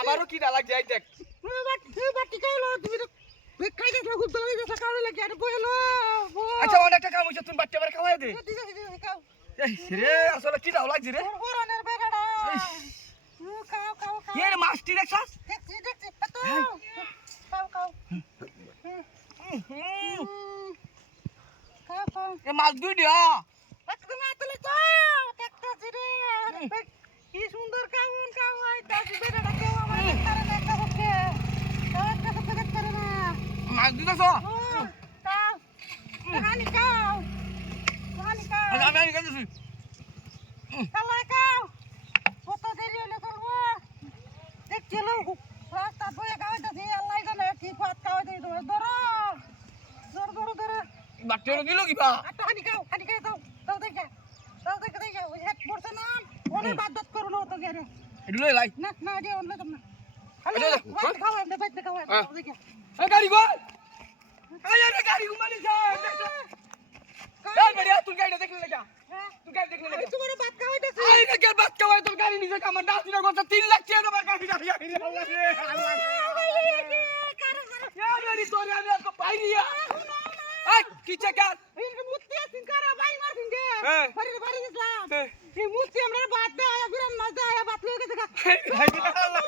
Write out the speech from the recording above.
আমারও কি ডালা যাই দেখ বাটি খাইলো তুমি তো খাইতে খুব দলাই দশা কারো লাগে আর বইলো আচ্ছা অনেকটা কাম হইছে তুমি বাচ্চা বারে খাওয়াই দে খাও এই রে আসলে কি দাও লাগছে রে ওরনের বেগাড়া খাও খাও খাও এর মাছটি দেখছাস দেখছি দেখছি পাতো খাও খাও খাও খাও এ মাছ দুই দিয়া তুমি আতলে তো দেখতেছি রে কি সুন্দর কাউন কাওয়াই দাদি বেড়াটা কেউ আমার দেখতারে না একটা হচ্ছে একটা হচ্ছে দেখতারে না মাছ দিতেছ খাও হানি খাও আমি আমি খাইতেছি খাওয়াই খাও কত দেরি হলো চলবো দেখছিল রাস্তা বয়ে খাওয়াইতেছি আল্লাহ জানে ঠিক ভাত খাওয়াই দিই ধরো ধরো বাচ্চা দিল কি বা আচ্ছা হানি খাও দাও দেখে ওই এক পড়ছে না ওনে বাদ করো না তো গেরে এডুলে লাই না যে অন্য তোমরা হ্যালো বাইতে খাওয়াই দেখে এ গাড়ি গো আরে গাড়ি ঘুমালি যা এই বেরিয়া তুই গাড়ি দেখলে লাগা তুই গাড়ি দেখলে লাগা তোমার ভাত খাওয়াইতেছি এই না কে বাত কাওয়াই তোর গাড়ি নিছে কামার দাস দিনা কথা 3 লাখ টাকা আমার গাড়ি গাড়ি আল্লাহ রে আল্লাহ ইয়া গাড়ি তোর আমি আর পাইরিয়া এই কি চাকার এই মুত্তি আছিন কারা ভাই মারছিন গে হ্যাঁ। বাড়ি ইসলাম এই মুত্তি আমরা ভাত দেয়া বিরান মাছ দেয়া ভাত লয়ে গেছে আল্লাহ